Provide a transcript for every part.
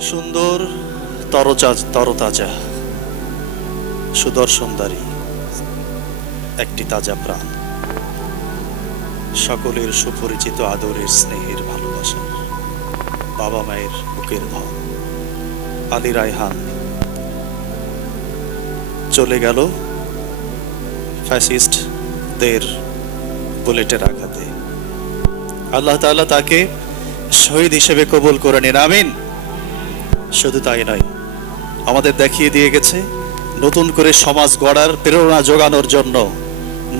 সুন্দর তরচা তরতাজা, সুদর্শনদারী একটি তাজা প্রাণ। সকলের সুপরিচিত আদরের স্নেহের ভালোবাসা, বাবা মায়ের বুকের ধন, আলী রায়হান। চলে গেল ফ্যাসিস্টদের বুলেটের আঘাতে। আল্লাহ তাআলা তাকে শহীদ হিসেবে কবুল করে নিন, আমিন। শুধু তাই নয়, আমাদের দেখিয়ে দিয়ে গেছে নতুন করে সমাজ গড়ার প্রেরণা যোগানোর জন্য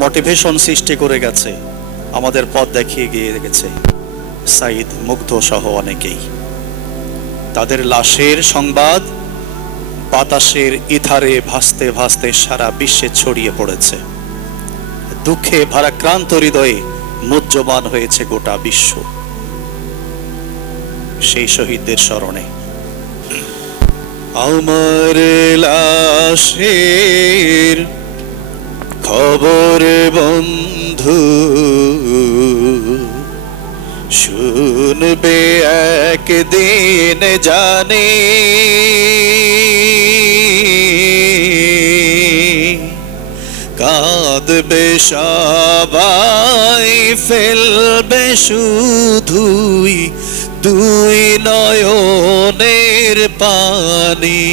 মোটিভেশন সৃষ্টি করে গেছে। আমাদের পথ দেখিয়ে গিয়ে গেছে। সাইদ মুগ্ধ সহ অনেকেই। তাদের লাশের সংবাদ বাতাসের ইথারে ভাসতে ভাসতে সারা বিশ্বে ছড়িয়ে পড়েছে। দুঃখে ভারাক্রান্ত হৃদয়ে মুহ্যমান হয়েছে গোটা বিশ্ব। সেই শহীদদের স্মরণে আমার লাশের খবর বন্ধু শুনবে একদিন জানে। কাঁদবে সবাই ফেলবে শুধুই দুই নয়নের পানি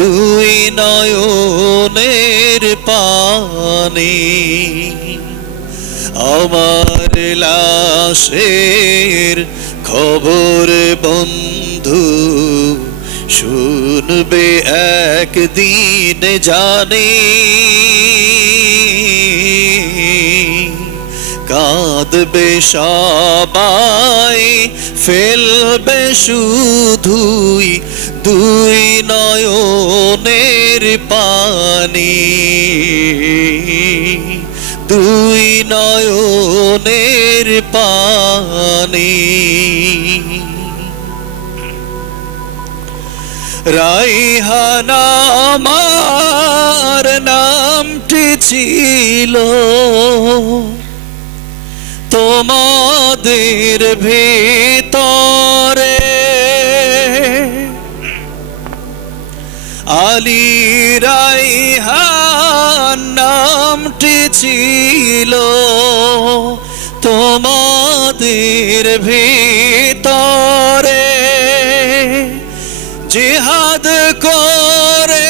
দুই নয়নের পানি। আমার লাশের খবর বন্ধু শুনবে একদিন জানে। কাঁদবে সবাই ফেলবে শুধুই দুই নয়নের পানি। দুই নয়নের পানি। রাইহানা আমার নামটি ছিল তোমাদের ভিতরে। আলী রাইহান নামটি ছিল তোমাদের ভিতরে। জিহাদ করে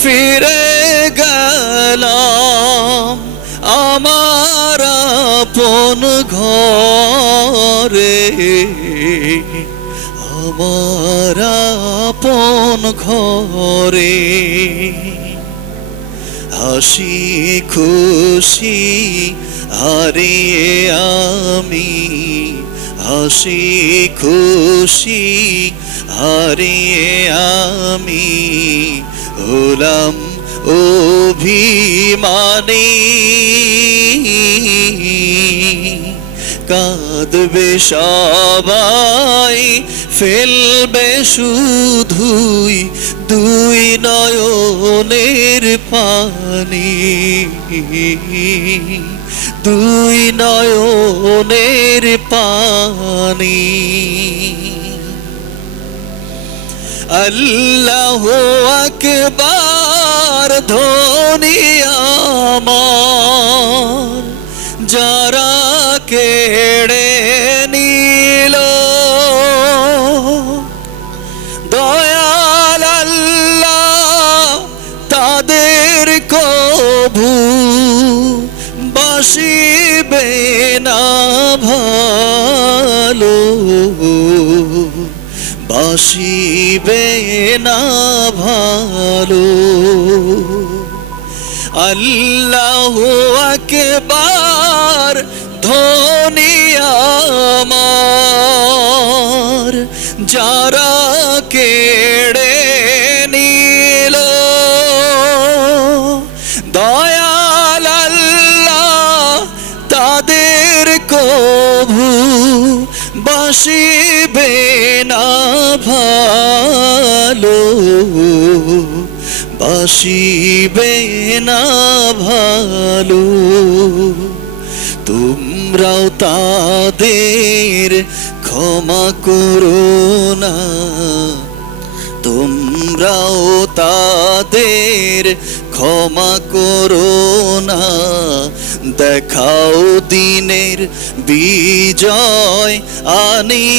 ফিরে আপন ঘরে? আমার আপন ঘরে। হাসি খুশি হারিয়ে আমি। হাসি খুশি হারিয়ে আমি। হলাম অভিমানী কাঁদবে সবাই ফেলবে শুধুই দুই নয়নের পানি। দুই নয়নের পানি। আল্লাহ আকবার। ধনি আমার যারা কেড়ে নিল। দয়াল তাদের কভু বাসিবে না ভালো। বাসিবে না ভালো। আল্লাহ আকবার, ধনি আমার। যারা কেড়ে নিল, দয়াল আল্লাহ তাদের কভু বাসিবে ভালো বাসিবে না ভালো। তুম তোমরাও তাদের ক্ষমা করো না। তোমরাও তাদের ক্ষমা করো না। দেখাও দিনের বিজয় আনি।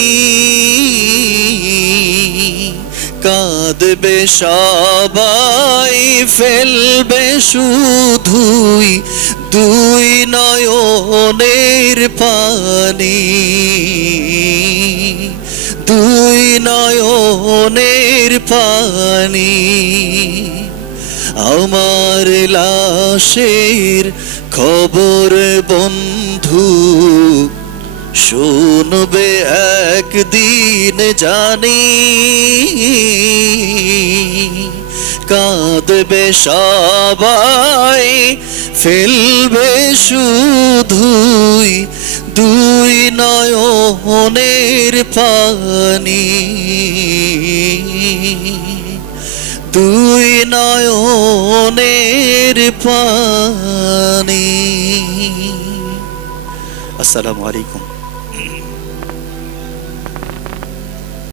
কাঁদবে সবাই, ফেলবে শুধুই দুই নয়নের পানি। দুই নয়নের পানি। আমার লাশের খবর বন্ধু শুনবে একদিন জানি। কাঁদবে সবাই ফেলবে শুধুই দুই নয়নের পানি। দুই নয়নের পানি। আসসালামু আলাইকুম।